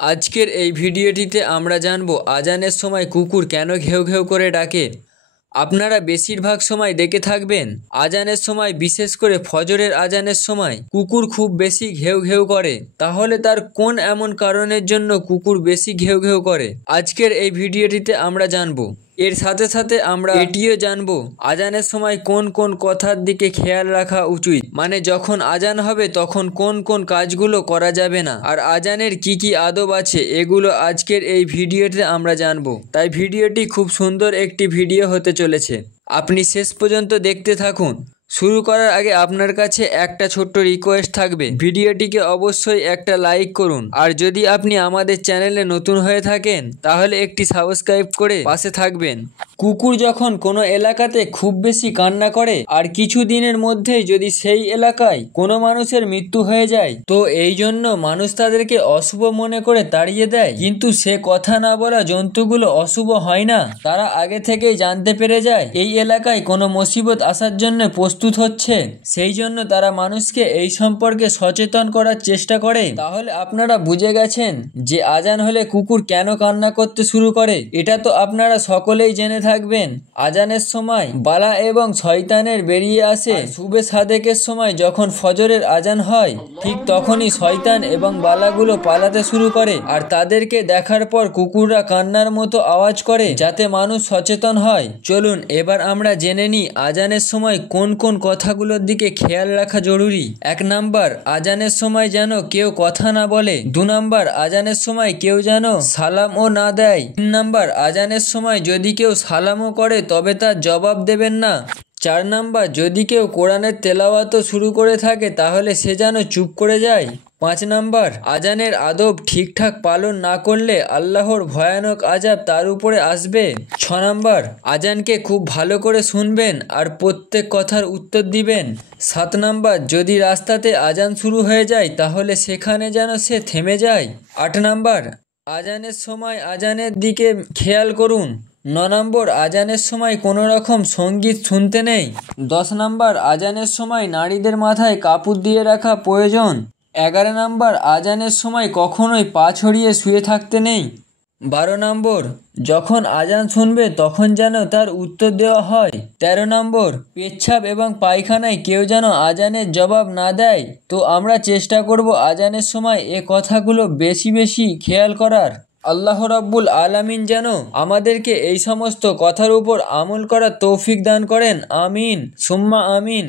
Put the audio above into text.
আজকের এই ভিডিওটিতে আমরা জানব আজানের সময় কুকুর কেন ঘেউ ঘেউ করে ডাকে। আপনারা বেশিরভাগ সময় দেখে থাকবেন আজানের সময়, বিশেষ করে ফজরের আজানের সময় কুকুর খুব বেশি ঘেউ ঘেউ করে। তাহলে তার কোন এমন কারণের জন্য কুকুর বেশি ঘেউ ঘেউ করে, আজকের এই ভিডিওটিতে আমরা জানব। এর সাথে সাথে আমরা এটিও জানবো আজানের সময় কোন কোন কথার দিকে খেয়াল রাখা উচিত, মানে যখন আজান হবে তখন কোন কোন কাজগুলো করা যাবে না, আর আজানের কি কি আদব আছে এগুলো আজকের এই ভিডিওতে আমরা জানবো। তাই ভিডিওটি খুব সুন্দর একটি ভিডিও হতে চলেছে, আপনি শেষ পর্যন্ত দেখতে থাকুন। শুরু করার আগে আপনার কাছে একটা ছোট্ট রিকোয়েস্ট থাকবে, ভিডিওটিকে অবশ্যই একটা লাইক করুন, আর যদি আপনি আমাদের চ্যানেলে নতুন হয়ে থাকেন তাহলে একটি সাবস্ক্রাইব করে পাশে থাকবেন। কুকুর যখন কোনো এলাকাতে খুব বেশি কান্না করে আর কিছু দিনের মধ্যেই যদি সেই এলাকায় কোনো মানুষের মৃত্যু হয়ে যায়, তো এই জন্য মানুষ তাদেরকে অশুভ মনে করে তাড়িয়ে দেয়। কিন্তু সে কথা না বলা জন্তুগুলো অশুভ হয় না, তারা আগে থেকেই জানতে পেরে যায় এই এলাকায় কোনো মুসিবত আসার জন্য প্রস্তুত হচ্ছে, সেই জন্য তারা মানুষকে এই সম্পর্কে সচেতন করার চেষ্টা করে। তাহলে আপনারা বুঝে গেছেন যে আজান হলে কুকুর কেন কান্না করতে শুরু করে। এটা তো আপনারা সকলেই জেনে থাকবেন আজানের সময় বালা এবং শয়তানের বেরিয়ে আসে। সুবে সাদেকের সময় যখন ফজরের আজান হয় ঠিক তখনই শয়তান এবং বালাগুলো পালাতে শুরু করে, আর তাদেরকে দেখার পর কুকুররা কান্নার মতো আওয়াজ করে যাতে মানুষ সচেতন হয়। চলুন এবার আমরা জেনে নিই আজানের সময় কোন কোন কথাগুলোর দিকে খেয়াল রাখা জরুরি। 1 নাম্বার, আজানের সময় যেন কেউ কথা না বলে। 2 নাম্বার, আজানের সময় কেউ যেন সালামও না দেয়। 3 নাম্বার, আজানের সময় যদি কেউ সালামও করে তবে তার জবাব দেবেন না। 4 নাম্বার, যদি কেউ কোরআনের তেলাওয়াতও শুরু করে থাকে তাহলে সে যেন চুপ করে যায়। 5 নাম্বার, আজানের আদব ঠিকঠাক পালন না করলে আল্লাহর ভয়ানক আযাব তার উপরে আসবে। 6 নাম্বার, আজানকে খুব ভালো করে শুনবেন আর প্রত্যেক কথার উত্তর দিবেন। 7 নাম্বার, যদি রাস্তাতে আজান শুরু হয়ে যায় তাহলে সেখানে যেন সে থেমে যায়। 8 নাম্বার, আজানের সময় আজানের দিকে খেয়াল করুন। 9 নম্বর, আজানের সময় কোনো রকম সঙ্গীত শুনতে নেই। 10 নাম্বার, আজানের সময় নারীদের মাথায় কাপড় দিয়ে রাখা প্রয়োজন। 11 নাম্বার, আজানের সময় কখনোই পা ছড়িয়ে শুয়ে থাকতে নেই। 12 নম্বর, যখন আজান শুনবে তখন যেন তার উত্তর দেওয়া হয়। 13 নম্বর, পেচ্ছাপ এবং পায়খানায় কেউ যেন আজানের জবাব না দেয়। তো আমরা চেষ্টা করব আজানের সময় এ কথাগুলো বেশি বেশি খেয়াল করার। আল্লাহ রাব্বুল আলামিন যেন আমাদেরকে এই সমস্ত কথার উপর আমল করার তৌফিক দান করেন। আমিন সুম্মা আমিন।